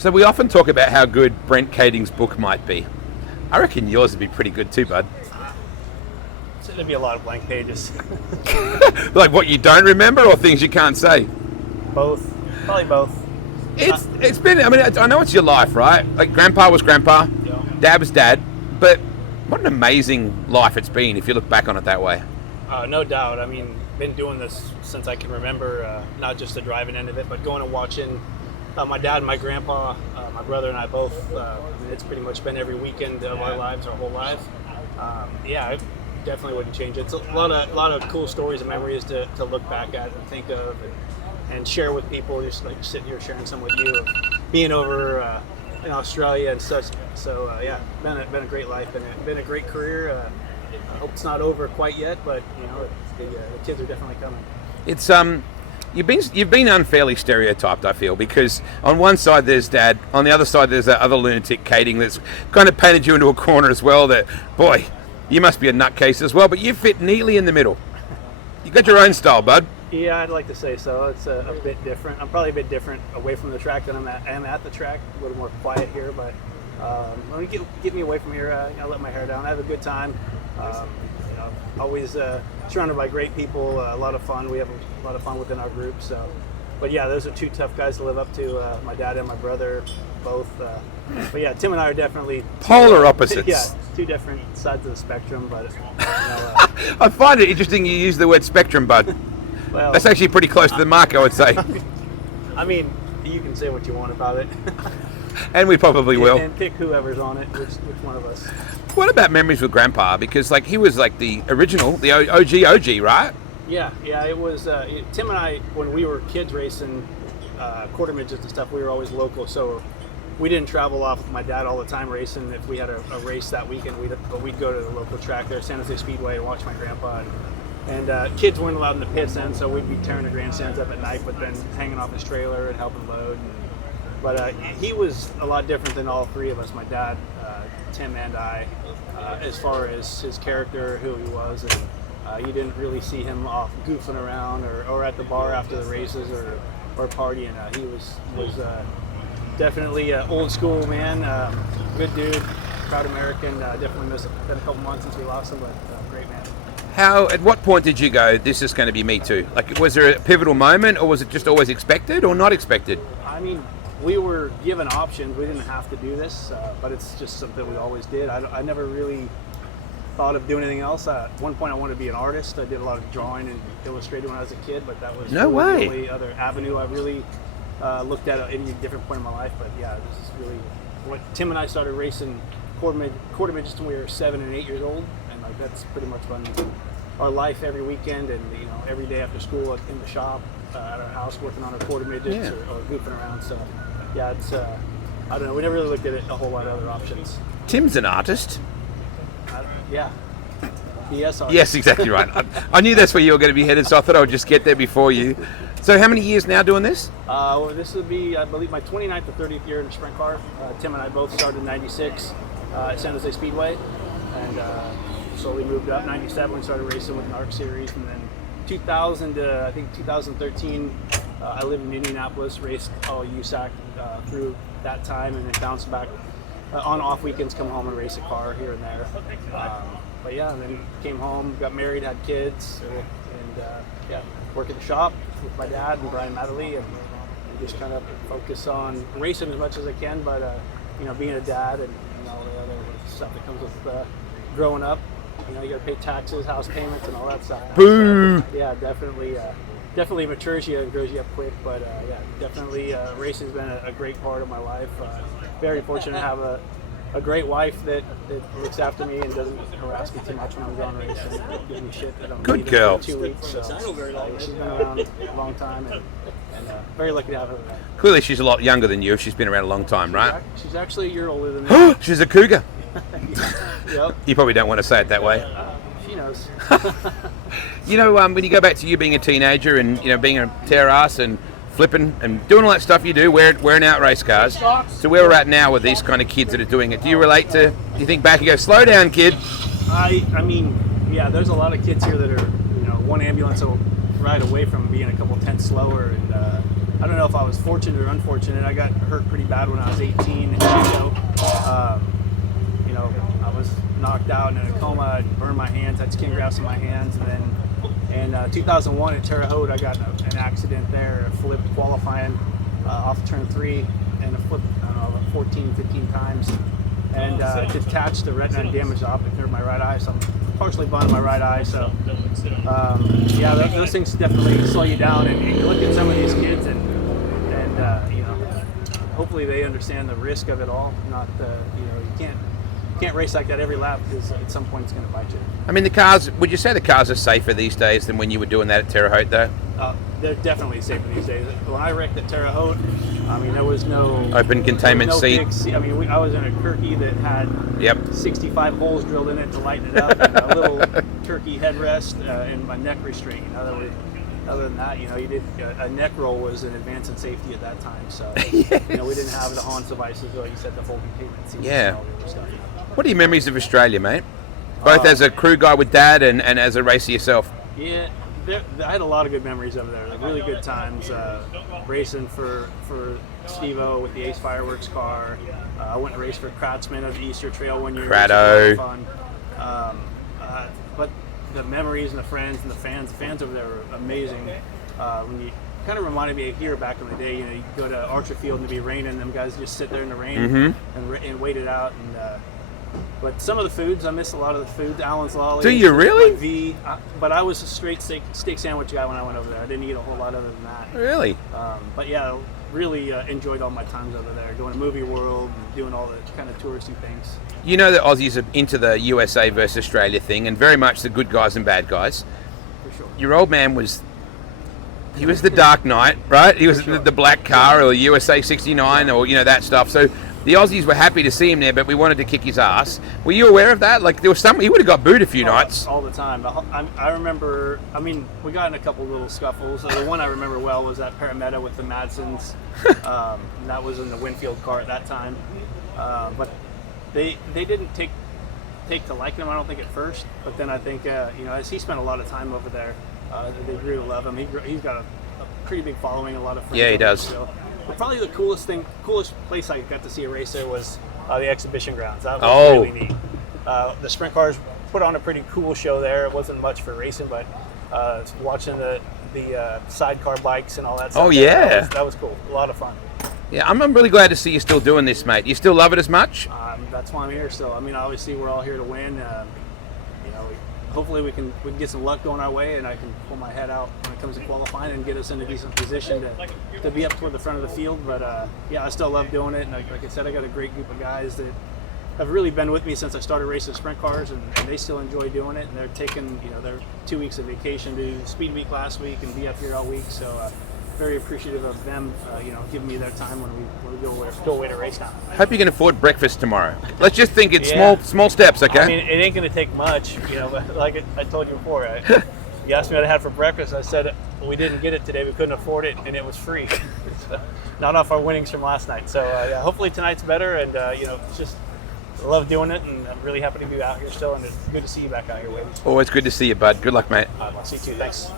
So we often talk about how good Brent Kaeding's book might be. I reckon yours would be pretty good too, bud. So there'd be a lot of blank pages. Like what you don't remember or things you can't say? Both. Probably both. It's been, I mean, I know it's your life, right? Like Grandpa was Grandpa, Yeah. Dad was Dad, but what an amazing life it's been if you look back on it that way. No doubt. I mean, been doing this since I can remember, not just the driving end of it, but going and watching my dad and my grandpa, my brother and I both. I mean, it's pretty much been every weekend of our lives, our whole lives. Yeah, I definitely wouldn't change it. It's a lot of cool stories and memories to look back at and think of and share with people. Just like sitting here sharing some with you of being over in Australia and such. So yeah, been a great life and been a great career. I hope it's not over quite yet, but you know the kids are definitely coming. It's you've been unfairly stereotyped, I feel, because on one side there's Dad, on the other side there's that other lunatic Kaeding that's kind of painted you into a corner as well. That boy, you must be a nutcase as well, but you fit neatly in the middle. You got your own style, bud. Yeah, I'd like to say so. It's a bit different. I'm probably a bit different away from the track than I am at the track. A little more quiet here, but when you get me away from here, I let my hair down. I have a good time. You know, always surrounded by great people. A lot of fun. We have a lot of fun within our group. So, but yeah, those are two tough guys to live up to. My dad and my brother, both. But yeah, Tim and I are definitely Polar opposites. Yeah, two different sides of the spectrum. But you know, I find it interesting you use the word spectrum, bud. well, That's actually pretty close to the mark, I would say. I mean, you can say what you want about it. And we probably will. And pick whoever's on it, which one of us. What about memories with Grandpa? Because like he was like the original, the OG, right? Yeah, it was Tim and I, when we were kids racing quarter midgets and stuff, we were always local, so we didn't travel off with my dad all the time racing. If we had a race that weekend, we'd go to the local track there, San Jose Speedway, and watch my grandpa. And kids weren't allowed in the pits then, so we'd be tearing the grandstands up at night, but then hanging off his trailer and helping load. But he was a lot different than all three of us, my dad, Tim and I, as far as his character, who he was. And you didn't really see him off goofing around or at the bar after the races or partying. He was definitely an old school man, good dude, proud American. Definitely missed it. Been a couple months since we lost him, but great man. At what point did you go, this is going to be me too? Like, was there a pivotal moment, or was it just always expected or not expected? I mean, we were given options. We didn't have to do this, but it's just something we always did. I never really thought of doing anything else. At one point, I wanted to be an artist. I did a lot of drawing and illustrating when I was a kid, but that was No really way. the only other avenue I really looked at any different point in my life. But yeah, this is really what Tim and I started racing quarter midgets when we were 7 and 8 years old, and like that's pretty much when our life every weekend and you know every day after school in the shop at our house working on our quarter midgets or goofing around. So yeah, it's I don't know. We never really looked at it a whole lot of other options. Tim's an artist. Yeah. Yes. Yes, exactly right. I knew that's where you were going to be headed, so I thought I would just get there before you. So how many years now doing this? Well, this would be, I believe, my 29th or 30th year in a sprint car. Tim and I both started in 96 at San Jose Speedway, and slowly moved up. 97 we started racing with an ARC series, and then 2000 to I think 2013 I lived in Indianapolis, raced all USAC through that time, and then bounced back on off weekends, come home and race a car here and there. But yeah, and then came home, got married, had kids, and yeah, work at the shop with my dad and Brian Madley, and just kind of focus on racing as much as I can, but you know, being a dad and all the other stuff that comes with growing up. You know, you got to pay taxes, house payments, and all that stuff. Boo! So, yeah, definitely matures you and grows you up quick. But yeah, definitely racing's been a great part of my life. Very fortunate to have a great wife that looks after me and doesn't harass me too much when I'm going racing. Gives me shit that I'm Good leaving girl. for 2 weeks. So she's been around a long time, and very lucky to have her around. Clearly she's a lot younger than you if she's been around a long time, right? She's actually a year older than me. She's a cougar. Yep. You probably don't want to say it that way. She knows. You know, when you go back to you being a teenager and, you know, being a tear ass and flipping and doing all that stuff you do, wearing out race cars, to where we're at now with these kind of kids that are doing it, do you relate to, do you think back and go, slow down, kid? I mean, yeah, there's a lot of kids here that are, you know, one ambulance ride away from being a couple tenths slower, and I don't know if I was fortunate or unfortunate. I got hurt pretty bad when I was 18 in judo. You know, I was knocked out and in a coma. I burned my hands, had skin grafts in my hands, and then in 2001 at Terre Haute, I got an accident there, a flip qualifying off turn 3, and a flip, I don't know, 14, 15 times, and detached the retina and damaged the optic nerve of my right eye, so I'm partially blind in my right eye, so yeah, those things definitely slow you down, and you look at some of these kids, and you know, hopefully they understand the risk of it all, not you know, you can't race like that every lap, because at some point it's going to bite you. I mean, the cars, would you say the cars are safer these days than when you were doing that at Terre Haute, though? They're definitely safer these days. When I wrecked at Terre Haute, I mean, there was no open containment seat. I mean, I was in a Kirky that had 65 holes drilled in it to lighten it up, and a little Turkey headrest and my neck restraint. You know, other than that, you know, a neck roll was an advance in safety at that time. So, yes. You know, we didn't have the Hans devices, like you said, the full containment seats Yeah. and all the other stuff. What are your memories of Australia, mate? Both as a crew guy with Dad and as a racer yourself. Yeah, I had a lot of good memories over there. Like really good times racing for Steve-O with the Ace Fireworks car. I went and raced for Kratzman of the Easter Trail one year. Crado. It was a lot of fun. But the memories and the friends and the fans over there were amazing. When you kind of reminded me of here back in the day. You know, you go to Archer Field and it'd be raining, them guys just sit there in the rain and wait it out. And but some of the foods, I miss a lot of the foods. Allen's Lolly. Do you really? But I was a straight steak sandwich guy when I went over there. I didn't eat a whole lot other than that. Really? But yeah, really enjoyed all my times over there, going to Movie World, and doing all the kind of touristy things. You know that Aussies are into the USA versus Australia thing, and very much the good guys and bad guys. For sure. Your old man was the Dark Knight, right? He was the black car or the USA 69 or, you know, that stuff. So the Aussies were happy to see him there, but we wanted to kick his ass. Were you aware of that? Like, there was he would have got booed a few nights. All the time. I remember, I mean, we got in a couple little scuffles. The one I remember well was at Parramatta with the Madsons. That was in the Winfield car at that time. But they didn't take to liking him, I don't think, at first. But then I think, you know, as he spent a lot of time over there, they grew to love him. He's got a pretty big following, a lot of friends. Yeah, he does. So. But probably the coolest place I got to see a race there was the exhibition grounds. That was really neat. The sprint cars put on a pretty cool show there. It wasn't much for racing, but watching the sidecar bikes and all that stuff. Oh, yeah. That was cool. A lot of fun. Yeah, I'm really glad to see you still doing this, mate. You still love it as much? That's why I'm here still. I mean, obviously we're all here to win. You know, hopefully we can get some luck going our way, and I can pull my head out when it comes to qualifying and get us in a decent position to be up toward the front of the field. But yeah, I still love doing it, and like I said, I got a great group of guys that have really been with me since I started racing sprint cars, and they still enjoy doing it, and they're taking, you know, their 2 weeks of vacation to do Speed Week last week and be up here all week. So very appreciative of them, you know, giving me their time when we go away to race now. Hope you can afford breakfast tomorrow. Let's just think it's small steps, okay? I mean, it ain't going to take much, you know. But like I told you before, you asked me what I had for breakfast. I said we didn't get it today. We couldn't afford it, and it was free. So, not off our winnings from last night. So yeah, hopefully tonight's better, and you know, it's just. I love doing it, and I'm really happy to be out here still, and it's good to see you back out here, Wade. Always good to see you, bud. Good luck, mate. I'll see you too. Thanks.